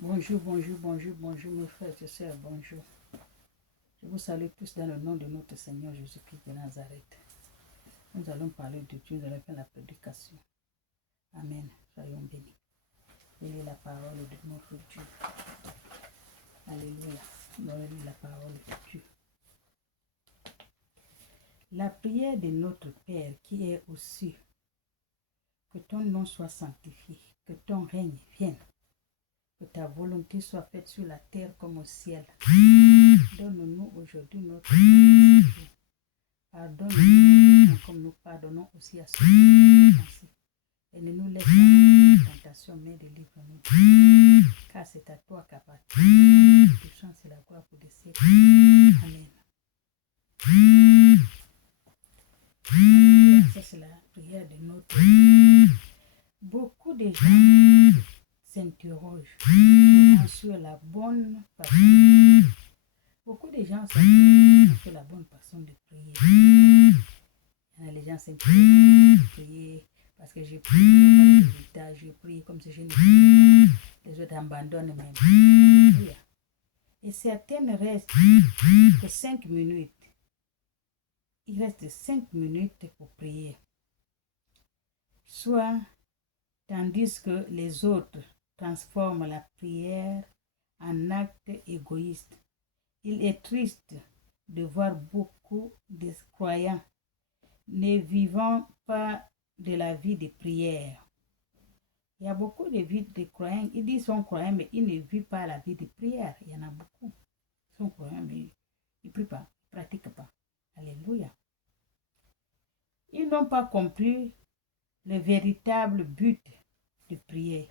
Bonjour, bonjour, bonjour, bonjour mes frères et sœurs, bonjour. Je vous salue tous dans le nom de notre Seigneur Jésus-Christ de Nazareth. Nous allons parler de Dieu, nous allons faire la prédication. Amen. Soyons bénis. Bénis la parole de notre Dieu. Alléluia. Nous allons lire la parole de Dieu. La prière de notre Père qui est aux cieux, que ton nom soit sanctifié, que ton règne vienne, que ta volonté soit faite sur la terre comme au ciel. Donne-nous aujourd'hui notre pain. Pardonne-nous comme nous pardonnons aussi à ceux qui nous ont offensés. Et ne nous laisse pas entrer en tentation, mais délivre-nous. Car c'est à toi qu'appartient la puissance et la gloire pour des siècles. Amen. Alléluia. Ça, c'est la prière de notre Père. Beaucoup de gens s'interrogent souvent sur la bonne façon de prier. Beaucoup de gens s'interrogent sur la bonne façon de prier. Les gens s'interrogent pour prier parce que j'ai prié, je n'ai pas de résultat, j'ai prié comme si je ne priais pas. Les autres abandonnent même. Alléluia. Et certains ne restent que 5 minutes. Il reste 5 minutes pour prier. Soit tandis que les autres transforment la prière en acte égoïste. Il est triste de voir beaucoup de croyants ne vivant pas de la vie de prière. Il y a beaucoup de vies de croyants, ils disent qu'ils sont croyants, mais ils ne vivent pas la vie de prière. Il y en a beaucoup. Ils sont croyants, mais ils ne prient pas, ils ne pratiquent pas. Alléluia. Ils n'ont pas compris le véritable but de prier.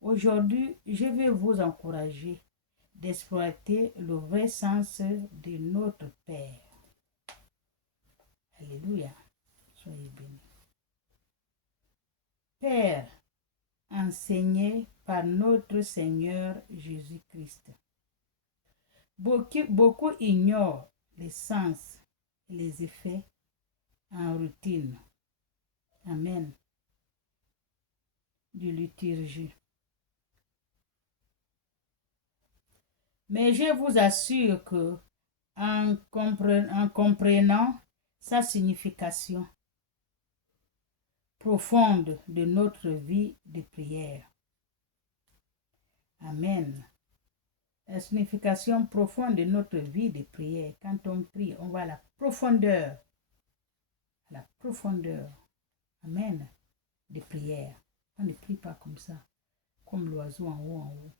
Aujourd'hui, je vais vous encourager d'exploiter le vrai sens de notre Père. Alléluia. Soyez bénis. Père, enseigné par notre Seigneur Jésus-Christ. Beaucoup ignorent les sens et les effets en routine. Amen. De liturgie. Mais je vous assure que en comprenant sa signification profonde de notre vie de prière. Amen. La signification profonde de notre vie de prière. Quand on prie, on va à la profondeur. À la profondeur. Amen. De prière. On ne prie pas comme ça. Comme l'oiseau en haut.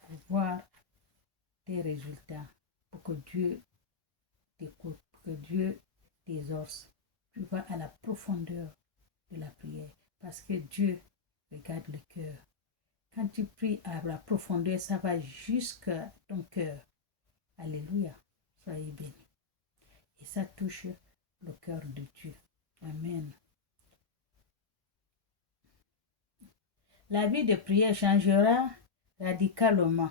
Pour voir tes résultats. Pour que Dieu t'écoute. Pour que Dieu t'exauce. Tu vas à la profondeur de la prière. Parce que Dieu regarde le cœur. Quand tu pries à la profondeur, ça va jusqu'à ton cœur. Alléluia. Soyez bénis. Et ça touche le cœur de Dieu. Amen. La vie de prière changera radicalement.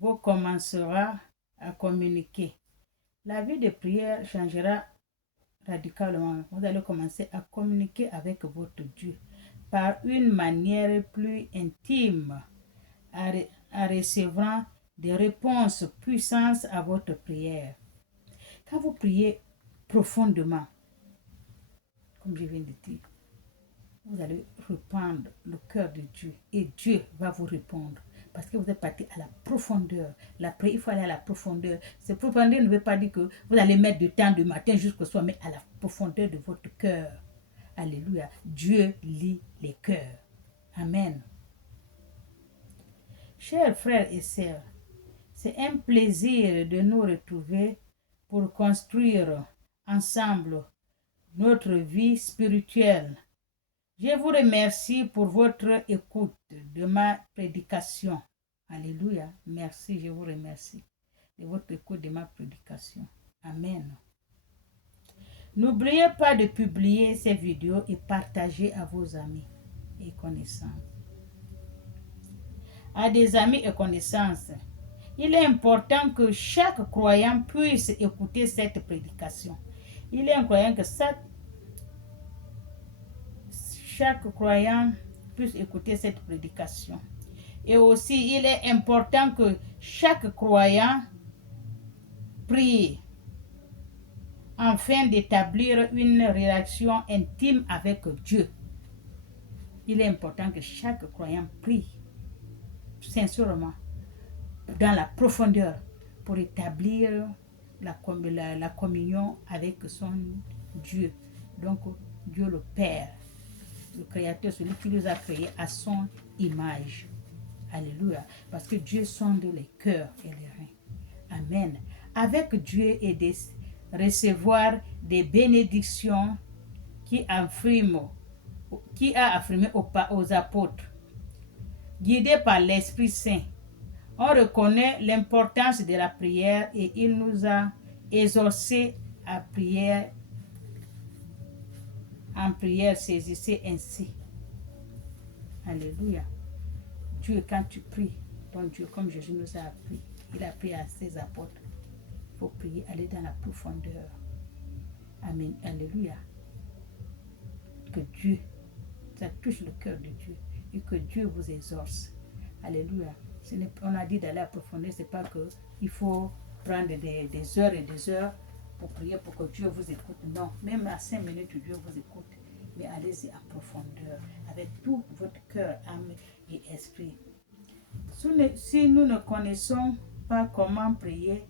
Vous commencerez à communiquer. La vie de prière changera radicalement. Vous allez commencer à communiquer avec votre Dieu par une manière plus intime, en recevant des réponses puissantes à votre prière. Quand vous priez profondément, comme je viens de dire, vous allez répandre le cœur de Dieu et Dieu va vous répondre parce que vous êtes parti à la profondeur. La prière, il faut aller à la profondeur. Cette profondeur ne veut pas dire que vous allez mettre du temps du matin jusqu'au soir, mais à la profondeur de votre cœur. Alléluia. Dieu lit les cœurs. Amen. Chers frères et sœurs, c'est un plaisir de nous retrouver pour construire ensemble notre vie spirituelle. Je vous remercie pour votre écoute de ma prédication. Alléluia. Merci, je vous remercie de votre écoute de ma prédication. Amen. N'oubliez pas de publier ces vidéos et partager à vos amis et connaissances. À des amis et connaissances, il est important que chaque croyant puisse écouter cette prédication. Il est important que chaque croyant puisse écouter cette prédication. Et aussi, il est important que chaque croyant prie afin d'établir une relation intime avec Dieu. Il est important que chaque croyant prie sincèrement dans la profondeur pour établir la communion avec son Dieu. Donc, Dieu le Père, le Créateur, celui qui nous a créés à son image. Alléluia. Parce que Dieu sonde les cœurs et les reins. Amen. Avec Dieu et de recevoir des bénédictions qui a affirmé aux apôtres. Guidés par l'Esprit Saint, on reconnaît l'importance de la prière et il nous a exaucés en prière, saisissez ainsi. Alléluia. Dieu, quand tu pries, ton Dieu, comme Jésus nous a appris, il a appris à ses apôtres. Il faut prier, aller dans la profondeur. Amen. Alléluia. Que Dieu, ça touche le cœur de Dieu et que Dieu vous exauce. Alléluia. On a dit d'aller à la profondeur, c'est pas que il faut prendre des heures et des heures pour prier pour que Dieu vous écoute. Non, même à 5 minutes, Dieu vous écoute. Mais allez-y en profondeur, avec tout votre cœur, âme et esprit. Si nous ne connaissons pas comment prier,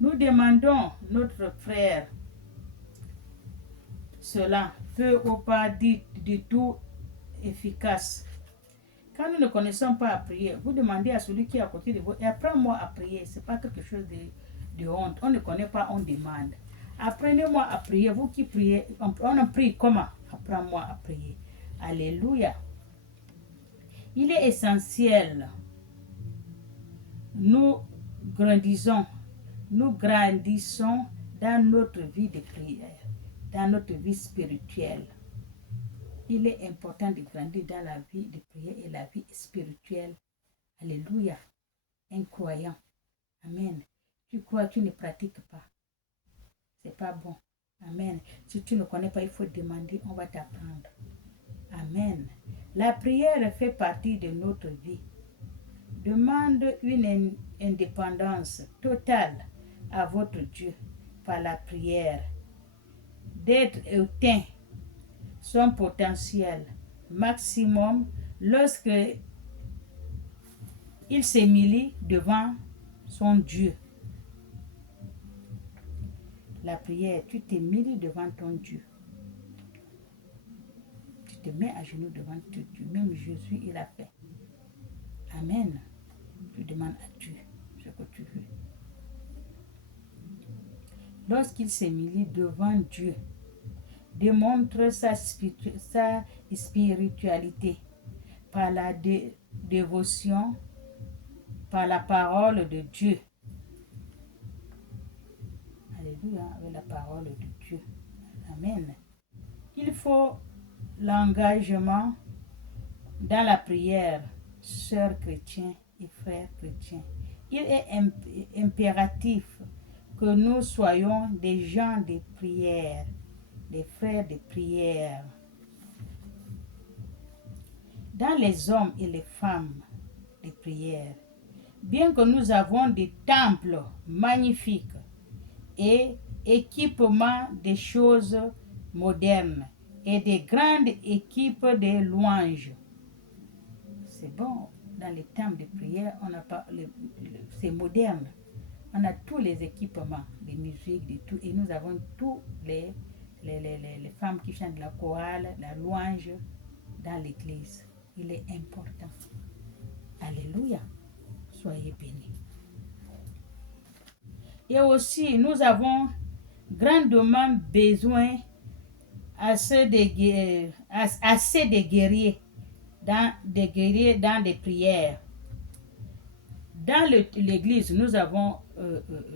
nous demandons notre frère. Cela peut ou pas du tout efficace. Quand nous ne connaissons pas à prier, vous demandez à celui qui est à côté de vous, et apprends-moi à prier. Ce n'est pas quelque chose de honte. On ne connaît pas, on demande. Apprenez-moi à prier. Vous qui priez, on prie comment? Apprends-moi à prier. Alléluia. Il est essentiel. Nous grandissons dans notre vie de prière, dans notre vie spirituelle. Il est important de grandir dans la vie de prière et la vie spirituelle. Alléluia. Un croyant. Amen. Tu crois, tu ne pratiques pas. C'est pas bon. Amen. Si tu ne connais pas, il faut demander, on va t'apprendre. Amen. La prière fait partie de notre vie. Demande une indépendance totale à votre Dieu par la prière. D'être éteint son potentiel maximum lorsque il s'humilie devant son Dieu. La prière, tu t'humilies devant ton Dieu. Tu te mets à genoux devant ton Dieu. Même Jésus, il a fait. Amen. Tu demandes à Dieu ce que tu veux. Lorsqu'il s'humilie devant Dieu, démontre sa spiritualité par la dévotion, par la parole de Dieu. Alléluia, avec la parole de Dieu. Amen. Il faut l'engagement dans la prière, sœurs chrétiens et frères chrétiens. Il est impératif que nous soyons des gens de prière, des frères de prière. Dans les hommes et les femmes de prière, bien que nous avons des temples magnifiques et équipements de choses modernes et des grandes équipes de louanges. C'est bon, dans les temples de prière, on n'a pas, c'est moderne. On a tous les équipements de musique, de tout, et nous avons tous les femmes qui chantent la chorale, la louange dans l'église. Il est important. Alléluia. Soyez bénis. Et aussi, nous avons grandement besoin assez de guerriers dans des prières. Dans l'église, nous avons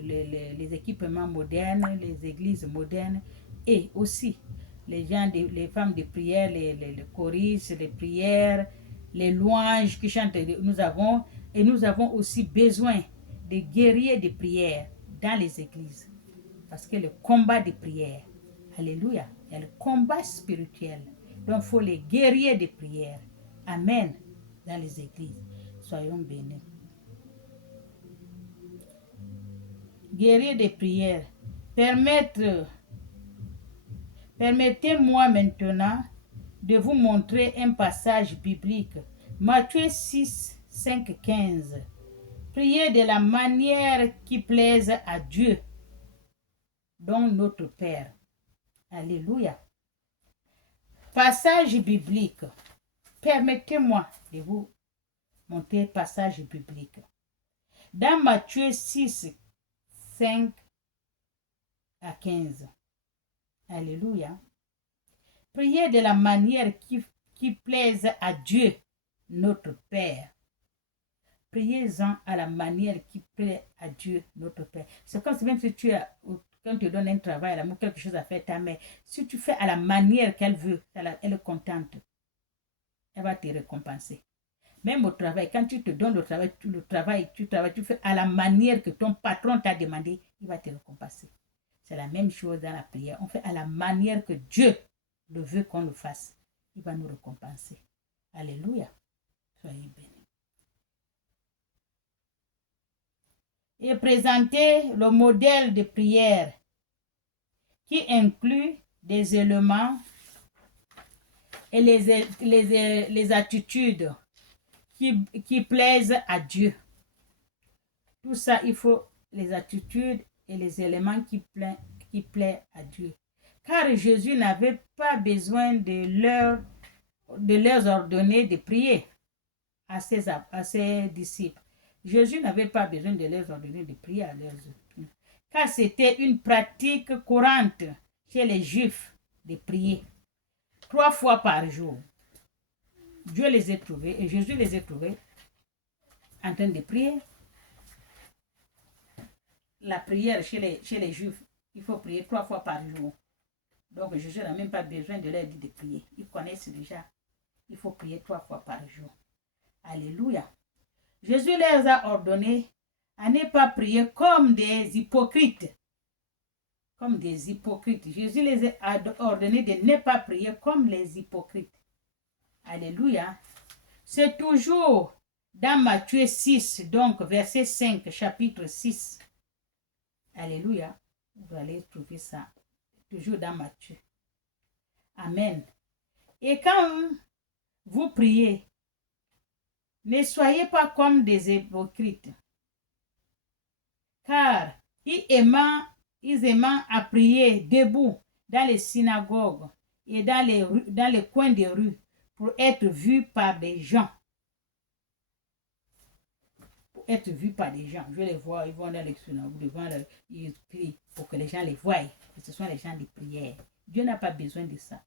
les équipements modernes, les églises modernes et aussi les femmes de prière, les choristes, les prières, les louanges qui chantent. Nous avons aussi besoin de guerriers de prière dans les églises. Parce que le combat de prière, alléluia, il y a le combat spirituel. Donc, il faut les guerriers de prière. Amen. Dans les églises. Soyons bénis. Guerrier des prières. Permettez-moi maintenant de vous montrer un passage biblique. Matthieu 6, 5, 15. Priez de la manière qui plaise à Dieu, donc notre Père. Alléluia. Passage biblique. Permettez-moi de vous montrer passage biblique. Dans Matthieu 6, 5 à 15. Alléluia. Priez de la manière qui plaise à Dieu, notre Père. Priez-en à la manière qui plaît à Dieu, notre Père. C'est comme si même si quand tu donnes un travail, ou quelque chose à faire ta mère, si tu fais à la manière qu'elle veut, elle est contente. Elle va te récompenser. Même au travail, quand tu te donnes le travail, tu fais à la manière que ton patron t'a demandé, il va te récompenser. C'est la même chose dans la prière. On fait à la manière que Dieu le veut qu'on le fasse. Il va nous récompenser. Alléluia. Soyez bénis. Et présenter le modèle de prière qui inclut des éléments et les attitudes qui plaisent à Dieu. Tout ça, il faut les attitudes et les éléments qui plaisent à Dieu. Car Jésus n'avait pas besoin de leur ordonner de prier à ses disciples. Jésus n'avait pas besoin de leur ordonner de prier à leurs disciples. Car c'était une pratique courante chez les Juifs de prier 3 fois par jour. Dieu les a trouvés et Jésus les a trouvés en train de prier. La prière chez les Juifs, il faut prier 3 fois par jour. Donc Jésus n'a même pas besoin de leur dire de prier. Ils connaissent déjà. Il faut prier 3 fois par jour. Alléluia. Jésus leur a ordonné à ne pas prier comme des hypocrites. Comme des hypocrites. Jésus les a ordonné de ne pas prier comme les hypocrites. Alléluia. C'est toujours dans Matthieu 6, donc verset 5, chapitre 6. Alléluia. Vous allez trouver ça toujours dans Matthieu. Amen. Et quand vous priez, ne soyez pas comme des hypocrites, car ils aiment à prier debout dans les synagogues et dans les coins des rues pour être vus par des gens. Pour être vus par des gens. Je les vois, ils vont dans les synagogues, ils prient pour que les gens les voient. Ce sont les gens de prière. Dieu n'a pas besoin de ça.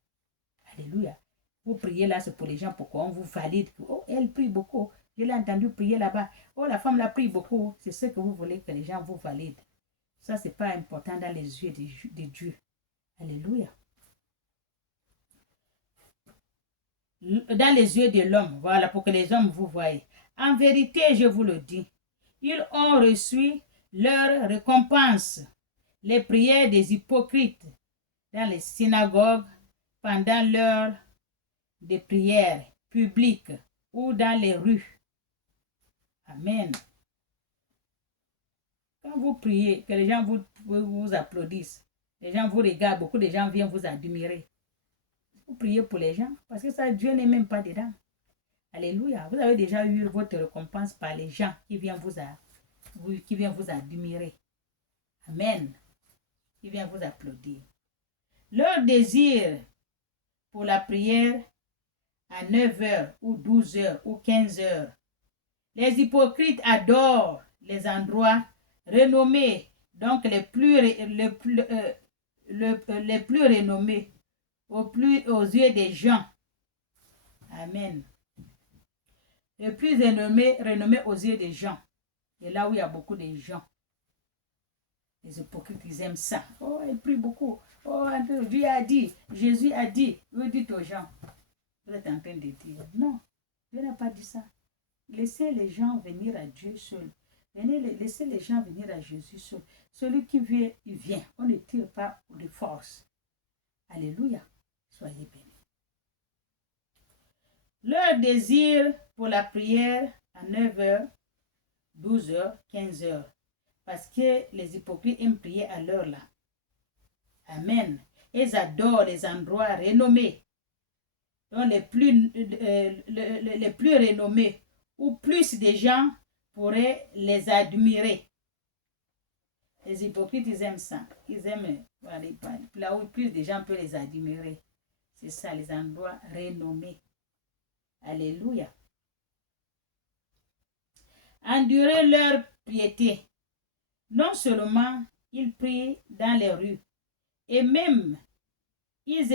Alléluia. Vous priez là, c'est pour les gens, pour qu'on vous valide. Oh, elle prie beaucoup. Je l'ai entendu prier là-bas. Oh, la femme la prie beaucoup. C'est ce que vous voulez que les gens vous valident. Ça, ce n'est pas important dans les yeux de Dieu. Alléluia. Dans les yeux de l'homme, voilà, pour que les hommes vous voient. En vérité, je vous le dis, ils ont reçu leur récompense. Les prières des hypocrites dans les synagogues pendant l'heure de prière publique ou dans les rues. Amen. Quand vous priez, que les gens vous applaudissent, les gens vous regardent, beaucoup de gens viennent vous admirer. Vous priez pour les gens, parce que ça, Dieu n'est même pas dedans. Alléluia. Vous avez déjà eu votre récompense par les gens qui viennent vous admirer. Amen. Qui viennent vous applaudir. Leur désir pour la prière à 9h ou 12h ou 15h. Les hypocrites adorent les endroits renommés, donc les plus renommés aux yeux des gens. Amen. Les plus renommés aux yeux des gens. Et là où il y a beaucoup de gens. Les hypocrites, ils aiment ça. Oh, elle prie beaucoup. Oh, Dieu a dit, Jésus a dit. Vous dites aux gens, vous êtes en train de dire, non, Dieu n'a pas dit ça. Laissez les gens venir à Dieu seul. Laissez les gens venir à Jésus seul. Celui qui vient, il vient. On ne tire pas de force. Alléluia. Soyez bénis. Leur désir pour la prière à 9h, 12h, 15h. Parce que les hypocrites aiment prier à l'heure là. Amen. Ils adorent les endroits renommés. Donc les plus renommés, où plus de gens pourraient les admirer. Les hypocrites, ils aiment ça. Ils aiment là où plus de gens peuvent les admirer. C'est ça, les endroits renommés. Alléluia. Endurer leur piété. Non seulement ils prient dans les rues, et même ils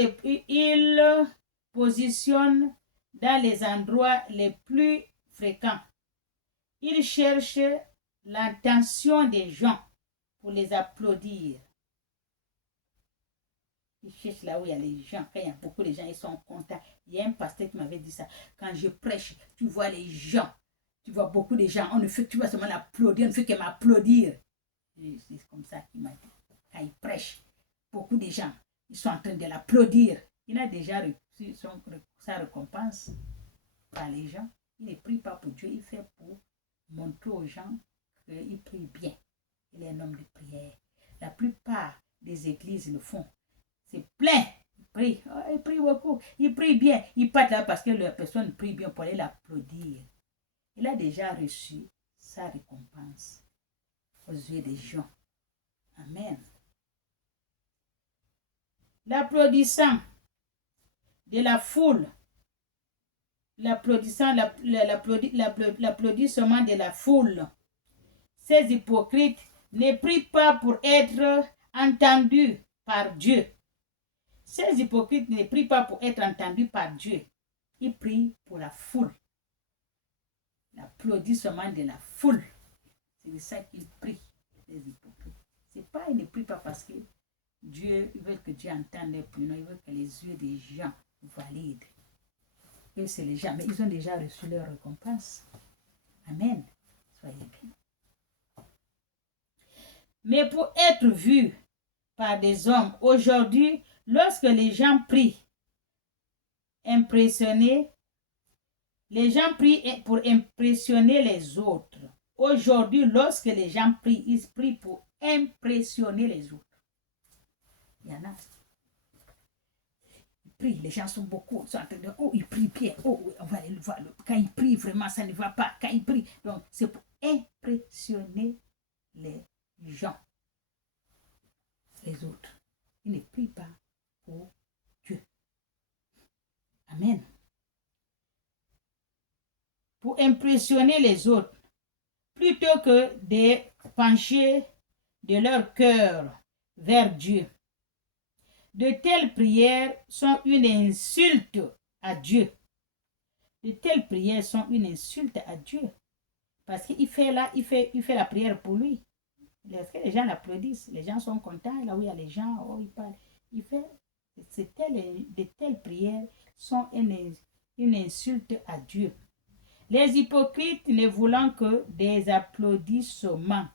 positionnent dans les endroits les plus fréquents. Ils cherchent l'attention des gens pour les applaudir. Ils cherchent là où il y a les gens. Quand il y a beaucoup de gens, ils sont contents. Il y a un pasteur qui m'avait dit ça. Quand je prêche, tu vois les gens. Tu vois beaucoup de gens. On ne fait, tu vas seulement l'applaudir. On ne fait que m'applaudir. C'est comme ça qu'il m'a dit. Quand il prêche, beaucoup de gens, ils sont en train de l'applaudir. Il a déjà reçu sa récompense par les gens. Il ne prie pas pour Dieu. Il fait pour montrer aux gens qu'il prie bien. Il est un homme de prière. La plupart des églises le font. C'est plein. Il prie. Oh, il prie beaucoup. Il prie bien. Il part là parce que la personne prie bien pour aller l'applaudir. Il a déjà reçu sa récompense aux yeux des gens. Amen. L'applaudissement de la foule. L'applaudissement de la foule. Ces hypocrites ne prient pas pour être entendus par Dieu. Ces hypocrites ne prient pas pour être entendus par Dieu. Ils prient pour la foule. L'applaudissement de la foule. C'est de ça qu'ils prient, les hypocrites. C'est pas, ils ne prient pas parce que Dieu, ils veulent que Dieu entende les prières. Non, ils veulent que les yeux des gens valident. Et c'est les gens, mais ils ont déjà reçu leur récompense. Amen. Soyez bien. Mais pour être vus par des hommes, aujourd'hui, lorsque les gens prient, les gens prient pour impressionner les autres. Aujourd'hui, lorsque les gens prient, ils prient pour impressionner les autres. Il y en a. Ils prient, les gens sont beaucoup, ils sont en train de, oh, ils prient bien, oh, oui, on va aller le voir. Quand ils prient, vraiment, ça ne va pas. Quand ils prient, donc c'est pour impressionner les gens, les autres. Ils ne prient pas pour Dieu. Amen. Pour impressionner les autres, plutôt que de pencher de leur cœur vers Dieu. De telles prières sont une insulte à Dieu. De telles prières sont une insulte à Dieu. Parce qu'il fait là, il fait la prière pour lui. Est-ce que les gens l'applaudissent? Les gens sont contents. Là où il y a les gens, oh, ils parlent. De telles prières sont une insulte à Dieu. Les hypocrites ne voulant que des applaudissements.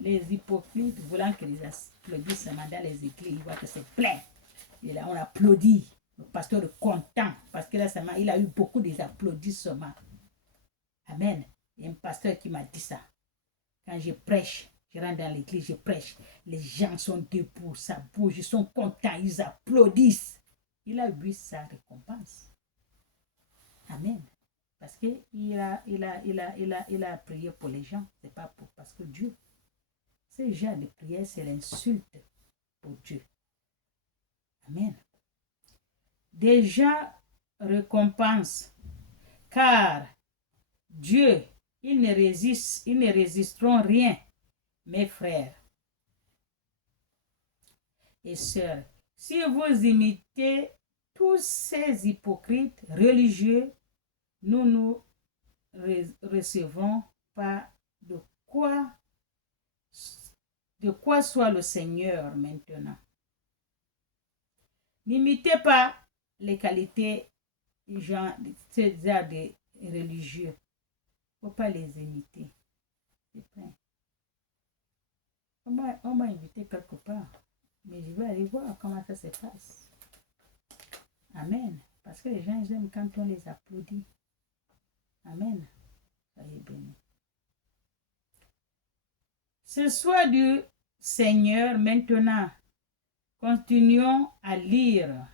Les hypocrites voulant que les applaudissements dans les églises, ils voient que c'est plein. Et là, on applaudit. Le pasteur est content parce que là, il a eu beaucoup d'applaudissements. Amen. Il y a un pasteur qui m'a dit ça. Quand je prêche, je rentre dans l'église, je prêche. Les gens sont debout, ça bouge, ils sont contents, ils applaudissent. Il a eu sa récompense. Amen. Parce qu'il a prié pour les gens. Ce n'est pas parce que Dieu. Ce genre de prière, c'est l'insulte pour Dieu. Amen. Des gens récompensent, car Dieu, ils ne résisteront rien, mes frères et sœurs. Si vous imitez tous ces hypocrites religieux, nous ne recevons pas de quoi soit le Seigneur maintenant. N'imitez pas les qualités ces des religieux. Il ne faut pas les imiter. C'est plein. On m'a invité quelque part. Mais je vais aller voir comment ça se passe. Amen. Parce que les gens ils aiment quand on les applaudit. Amen. Soyez bénis. Ce soit du Seigneur maintenant. Continuons à lire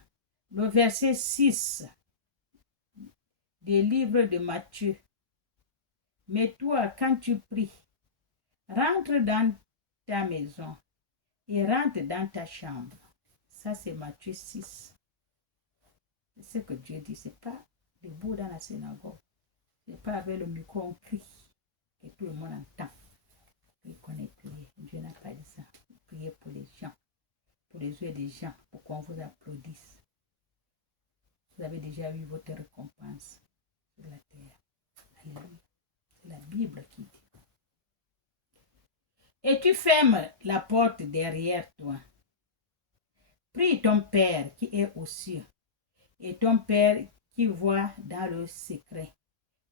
le verset 6 du livre de Matthieu. Mais toi, quand tu pries, rentre dans ta maison et rentre dans ta chambre. Ça, c'est Matthieu 6. C'est ce que Dieu dit. Ce n'est pas debout dans la synagogue. Ce n'est pas avec le micro, on crie, que tout le monde entend. Il connaît prier. Dieu n'a pas dit ça. Priez pour les gens, pour les yeux des gens, pour qu'on vous applaudisse. Vous avez déjà eu votre récompense sur la terre. Alléluia. C'est la Bible qui dit. Et tu fermes la porte derrière toi. Prie ton Père qui est aux cieux. Et ton Père qui voit dans le secret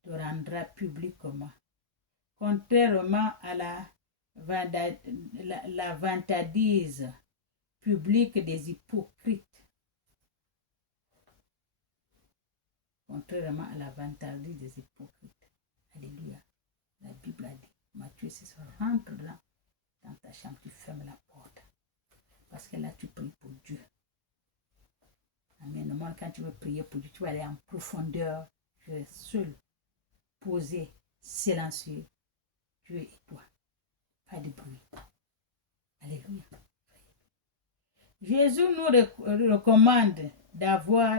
te rendra publiquement. Contrairement à la vantardise publique des hypocrites. Contrairement à la vantardise des hypocrites. Alléluia. La Bible a dit, Matthieu 6, rentre là dans ta chambre, tu fermes la porte. Parce que là, tu pries pour Dieu. Amen. Normalement, quand tu veux prier pour Dieu, tu vas aller en profondeur. Tu es seul, posé, silencieux. Dieu et toi. Pas de bruit. Alléluia. Jésus nous recommande d'avoir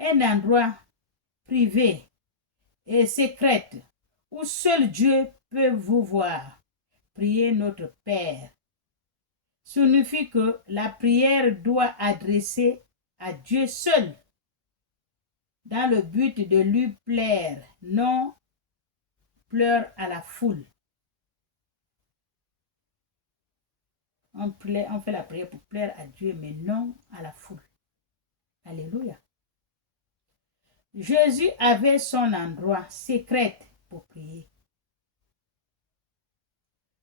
un endroit privé et secret où seul Dieu peut vous voir. Prier notre Père signifie que la prière doit adresser à Dieu seul dans le but de lui plaire, non plaire à la foule. On fait la prière pour plaire à Dieu, mais non à la foule. Alléluia. Jésus avait son endroit secret pour prier.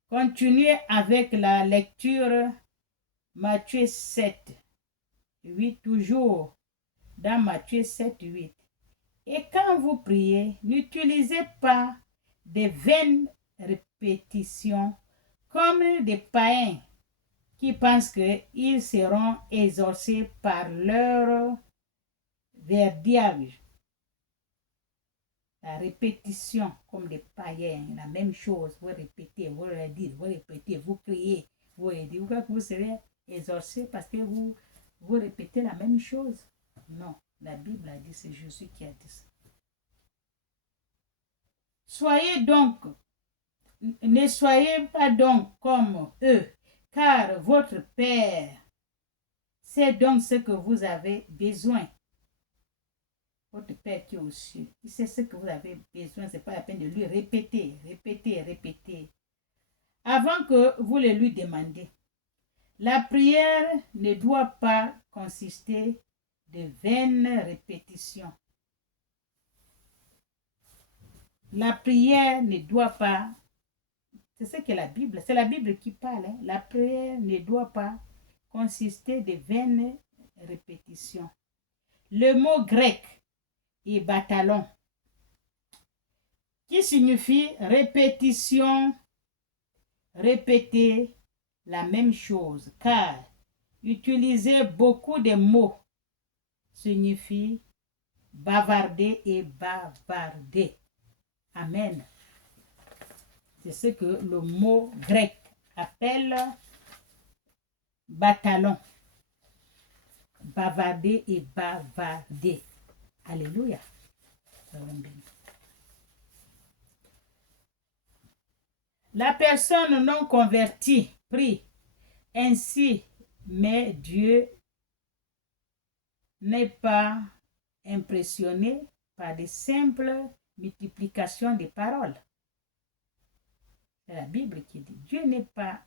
Continuez avec la lecture Matthieu 7, 8, toujours dans Matthieu 7, 8. Et quand vous priez, n'utilisez pas de vaines répétitions comme des païens qui pensent qu'ils seront exaucés par leur verbiage. La répétition comme des païens, la même chose, vous répétez, vous le dites, vous répétez, vous criez, vous dites, vous croyez que vous serez exaucés parce que vous répétez la même chose. Non, la Bible a dit, c'est Jésus qui a dit ça. Ne soyez pas donc comme eux, car votre Père sait donc ce que vous avez besoin. Votre Père qui est aux cieux, il sait ce que vous avez besoin, ce n'est pas la peine de lui répéter, avant que vous le lui demandiez. La prière ne doit pas consister de vaines répétitions. La prière ne doit pas, c'est ce que la Bible, c'est la Bible qui parle, hein? La prière ne doit pas consister de vaines répétitions. Le mot grec est batalon, qui signifie répétition, répéter la même chose, car utiliser beaucoup de mots signifie bavarder et bavarder. Amen. C'est ce que le mot grec appelle batalon. Bavarder et bavarder. Alléluia. La personne non convertie prie ainsi, mais Dieu n'est pas impressionné par de simples multiplications des paroles. C'est la Bible qui dit, Dieu n'est pas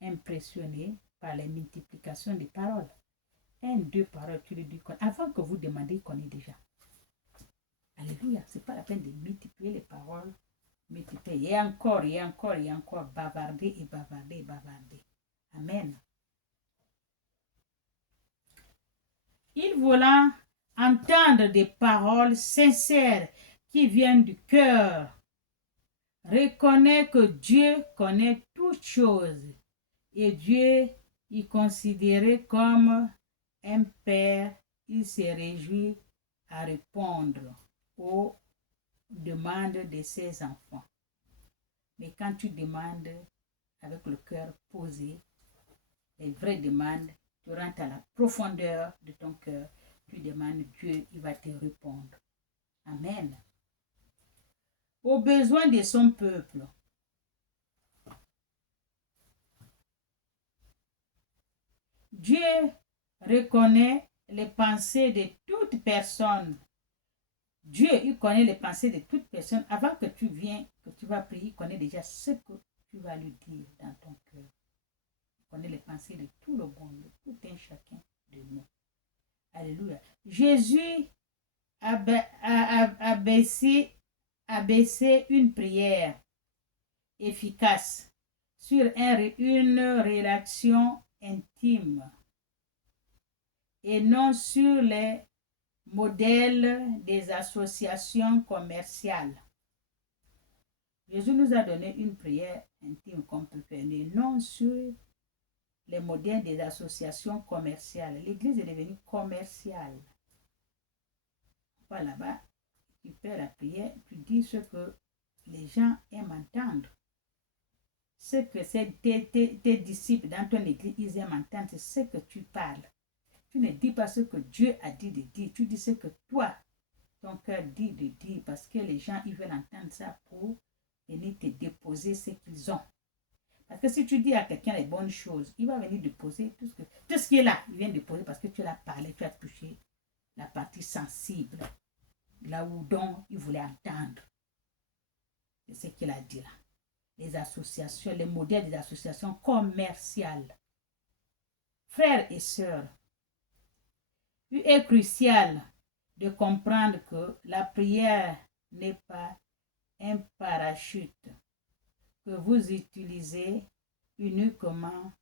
impressionné par les multiplications des paroles. 1, 2 paroles, tu le dis avant que vous demandiez, il connaît déjà. Alléluia, ce n'est pas la peine de multiplier les paroles. Multiplier. Et encore, bavarder et bavarder et bavarder. Amen. Il voulait entendre des paroles sincères qui viennent du cœur. Reconnais que Dieu connaît toutes choses et Dieu y considéré comme un père, il se réjouit à répondre aux demandes de ses enfants. Mais quand tu demandes avec le cœur posé, les vraies demandes, tu rentres à la profondeur de ton cœur, tu demandes Dieu, il va te répondre. Amen. Aux besoins de son peuple. Dieu reconnaît les pensées de toute personne. Dieu, il connaît les pensées de toute personne. Avant que tu viennes, que tu vas prier, il connaît déjà ce que tu vas lui dire dans ton cœur. Il connaît les pensées de tout le monde, de tout un chacun de nous. Alléluia. Jésus a baissé une prière efficace sur une relation intime et non sur les modèles des associations commerciales. Jésus nous a donné une prière intime qu'on peut faire, mais non sur les modèles des associations commerciales. L'Église est devenue commerciale. Va là-bas, tu fais la prière, tu dis ce que les gens aiment entendre. Ce que tes disciples dans ton église, ils aiment entendre, c'est ce que tu parles. Tu ne dis pas ce que Dieu a dit de dire, tu dis ce que toi, ton cœur dit de dire, parce que les gens, ils veulent entendre ça pour venir te déposer ce qu'ils ont. Parce que si tu dis à quelqu'un les bonnes choses, il va venir déposer tout ce qui est là, il vient déposer parce que tu l'as parlé, tu as touché la partie sensible, là où donc il voulait entendre. C'est ce qu'il a dit là. Les associations, les modèles des associations commerciales. Frères et sœurs, il est crucial de comprendre que la prière n'est pas un parachute que vous utilisez uniquement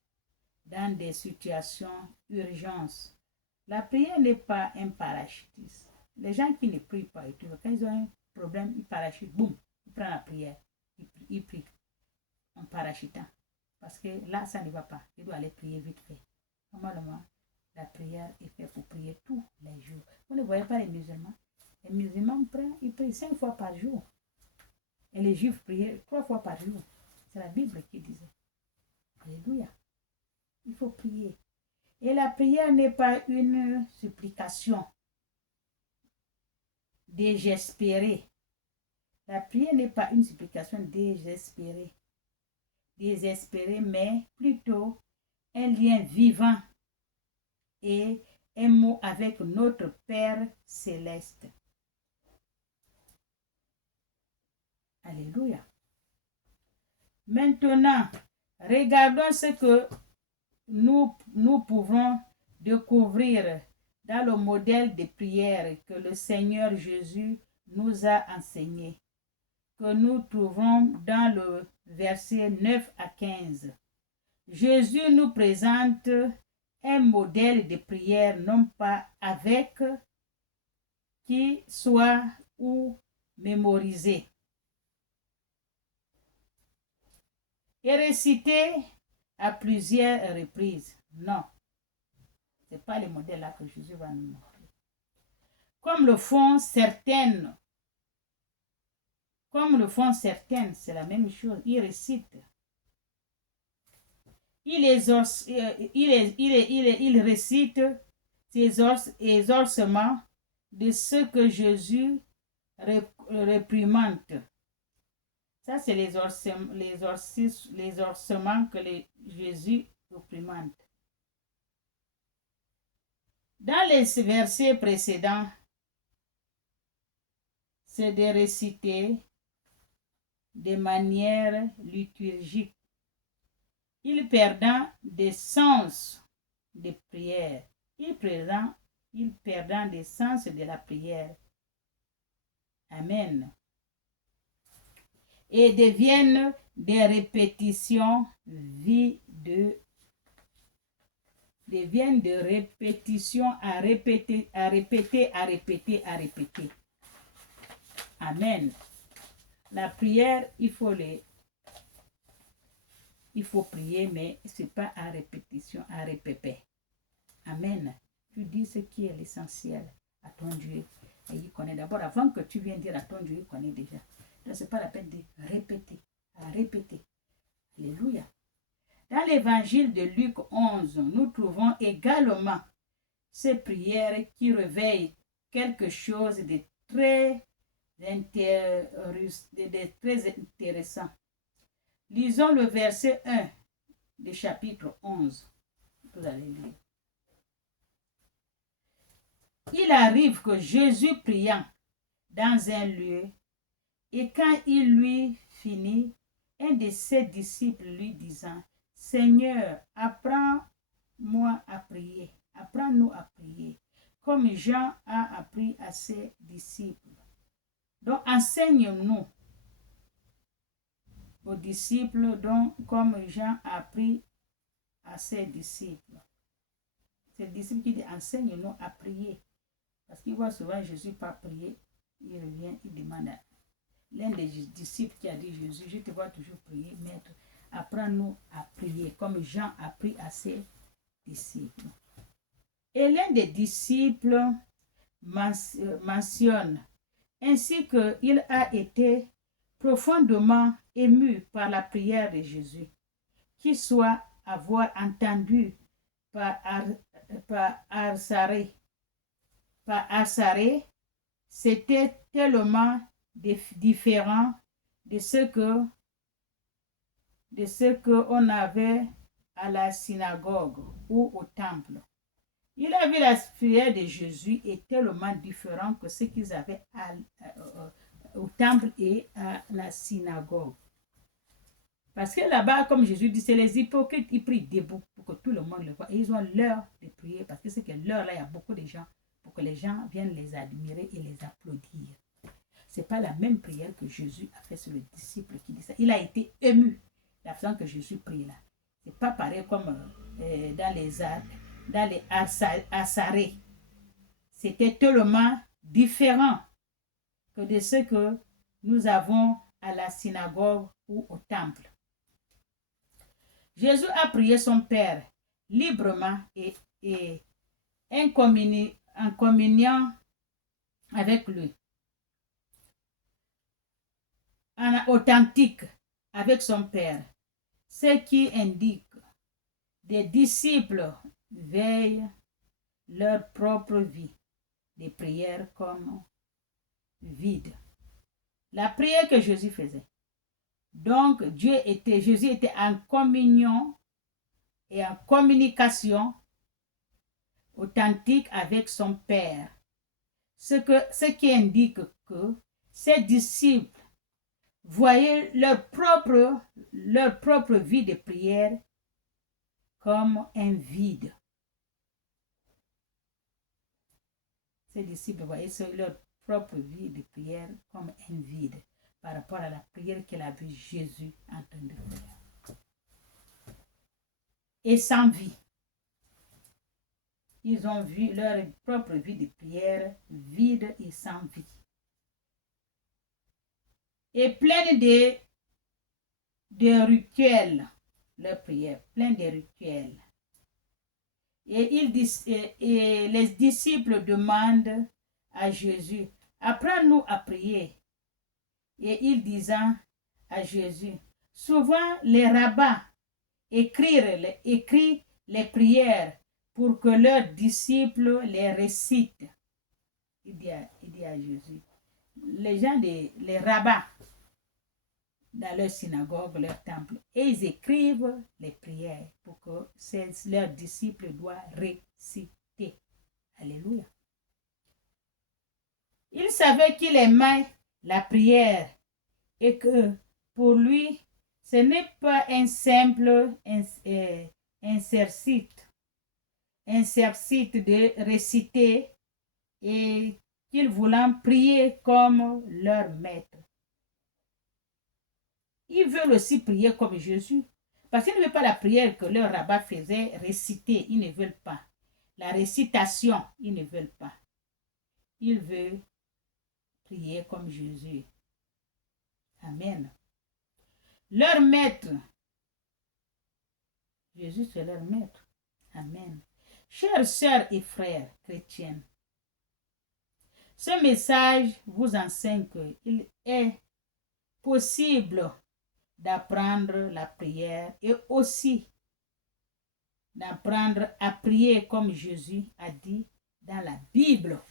dans des situations d'urgence. La prière n'est pas un parachutisme. Les gens qui ne prient pas, quand ils ont un problème, ils parachutent, boum, ils prennent la prière, ils prient en parachutant. Parce que là, ça ne va pas. Il doit aller prier vite fait. Normalement, la prière est faite pour prier tous les jours. Vous ne voyez pas les musulmans. Les musulmans ils prient 5 fois par jour. Et les juifs priaient 3 fois par jour. C'est la Bible qui disait. Alléluia. Il faut prier. Et la prière n'est pas une supplication désespérée. La prière n'est pas une supplication désespérée, mais plutôt un lien vivant et un mot avec notre Père céleste. Alléluia. Maintenant, regardons ce que nous pouvons découvrir dans le modèle de prière que le Seigneur Jésus nous a enseigné, que nous trouvons dans le verset 9 à 15. Jésus nous présente un modèle de prière non pas avec qui soit ou mémorisé et récité à plusieurs reprises. Non, ce n'est pas le modèle là que Jésus va nous montrer. Comme le font certaines, c'est la même chose, ils récitent. Il récite ces exorcements de ce que Jésus réprimande. Ça, c'est l'exorcement que Jésus réprimande. Dans les versets précédents, c'est de réciter de manière liturgique. Il perdant des sens de prière. Il perdant des sens de la prière. Amen. Et deviennent des répétitions vides. Deviennent de répétitions à répéter. Amen. La prière, il faut prier, mais ce n'est pas à répétition, à répéter. Amen. Tu dis ce qui est l'essentiel à ton Dieu. Et il connaît d'abord, avant que tu viennes dire à ton Dieu, il connaît déjà. Donc, ce n'est pas la peine de répéter, à répéter. Alléluia. Dans l'évangile de Luc 11, nous trouvons également ces prières qui réveillent quelque chose de très intéressant. Lisons le verset 1 du chapitre 11. Vous allez lire. Il arrive que Jésus priant dans un lieu, et quand il lui finit, un de ses disciples lui disant, Seigneur, apprends-moi à prier, apprends-nous à prier, comme Jean a appris à ses disciples. Donc enseigne-nous aux disciples, donc, comme Jean a appris à ses disciples. C'est le disciple qui dit, enseigne-nous à prier. Parce qu'il voit souvent Jésus pas prier, il revient, il demande à l'un des disciples qui a dit, Jésus, je te vois toujours prier, maître, apprends-nous à prier, comme Jean a appris à ses disciples. Et l'un des disciples mentionne ainsi qu'il a été profondément ému par la prière de Jésus, qui soit avoir entendu par Arsaré. C'était tellement différent de ce qu'on avait à la synagogue ou au temple. Il a vu la prière de Jésus est tellement différente que ce qu'ils avaient au temple et à la synagogue. Parce que là-bas, comme Jésus dit, c'est les hypocrites, ils prient debout pour que tout le monde le voit. Et ils ont l'heure de prier parce que c'est que l'heure-là, il y a beaucoup de gens pour que les gens viennent les admirer et les applaudir. Ce n'est pas la même prière que Jésus a fait sur le disciple qui dit ça. Il a été ému la façon que Jésus prie là. Ce n'est pas pareil comme dans les Asarés. C'était tellement différent que de ce que nous avons à la synagogue ou au temple. Jésus a prié son Père librement et en communiant avec lui. En authentique avec son Père. Ce qui indique des disciples veillent leur propre vie de prière comme vide. La prière que Jésus faisait. Donc, Jésus était en communion et en communication authentique avec son Père. Ce qui indique que ses disciples voyaient leur propre vie de prière comme un vide. Ses disciples voyaient leur propre vie de prière comme un vide par rapport à la prière qu'il a vu Jésus en train de faire. Et sans vie. Ils ont vu leur propre vie de prière vide et sans vie. Et pleine de rituels, leur prière, pleine de rituels. Et les disciples demandent à Jésus, apprends-nous à prier. Et il disant à Jésus, souvent les rabbins écrivent les prières pour que leurs disciples les récitent. Il dit à Jésus, les rabbins, dans leur synagogue, leur temple, et ils écrivent les prières pour que leurs disciples doivent réciter. Alléluia. Il savait qu'il aimait la prière et que pour lui, ce n'est pas un simple exercice de réciter et qu'ils voulaient prier comme leur maître. Ils veulent aussi prier comme Jésus. Parce qu'ils ne veulent pas la prière que leur rabbin faisait réciter. Ils ne veulent pas. La récitation, ils ne veulent pas. Ils veulent prier comme Jésus. Amen. Leur maître. Jésus, c'est leur maître. Amen. Chères sœurs et frères chrétiens, ce message vous enseigne qu'il est possible d'apprendre la prière et aussi d'apprendre à prier comme Jésus a dit dans la Bible.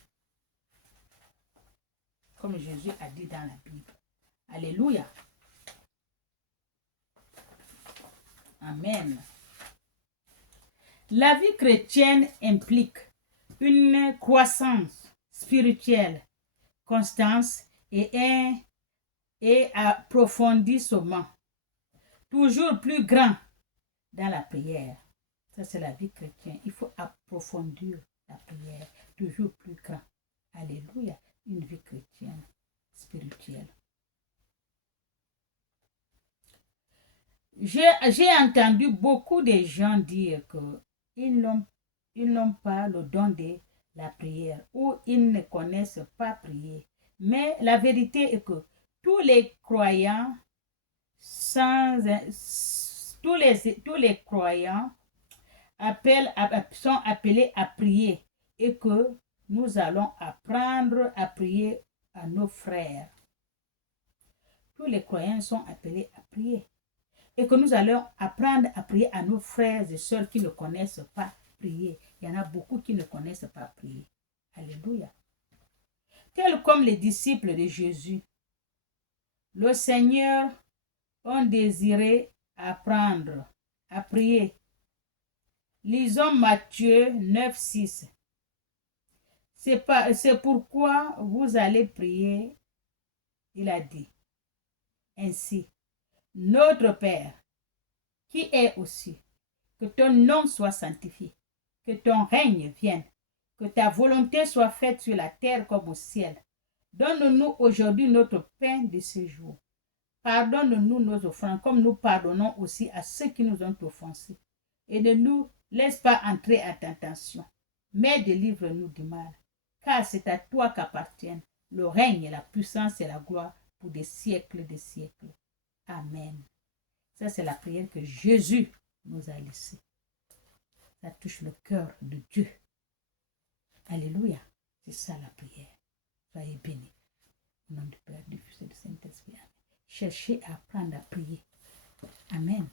Comme Jésus a dit dans la Bible. Alléluia. Amen. La vie chrétienne implique une croissance spirituelle, constance et approfondissement, toujours plus grand dans la prière. Ça, c'est la vie chrétienne. Il faut approfondir la prière, toujours plus grand. Alléluia. Une vie chrétienne spirituelle. J'ai entendu beaucoup de gens dire qu'ils n'ont pas le don de la prière ou ils ne connaissent pas prier. Mais la vérité est que tous les croyants tous les croyants sont appelés à prier et que nous allons apprendre à prier à nos frères. Tous les croyants sont appelés à prier et que nous allons apprendre à prier à nos frères et sœurs qui ne connaissent pas prier. Il y en a beaucoup qui ne connaissent pas prier. Alléluia. Tels comme les disciples de Jésus, le Seigneur a désiré apprendre à prier. Lisons Matthieu 9, 6. C'est pourquoi vous allez prier, il a dit. Ainsi, notre Père, qui est aussi, que ton nom soit sanctifié, que ton règne vienne, que ta volonté soit faite sur la terre comme au ciel. Donne-nous aujourd'hui notre pain de ce jour. Pardonne-nous nos offenses, comme nous pardonnons aussi à ceux qui nous ont offensés. Et ne nous laisse pas entrer en tentation, mais délivre-nous du mal. Car c'est à toi qu'appartiennent le règne, la puissance et la gloire pour des siècles des siècles. Amen. Ça, c'est la prière que Jésus nous a laissée. Ça touche le cœur de Dieu. Alléluia. C'est ça la prière. Soyez bénis. Au nom du Père, du Fils et du Saint-Esprit. Cherchez à apprendre à prier. Amen.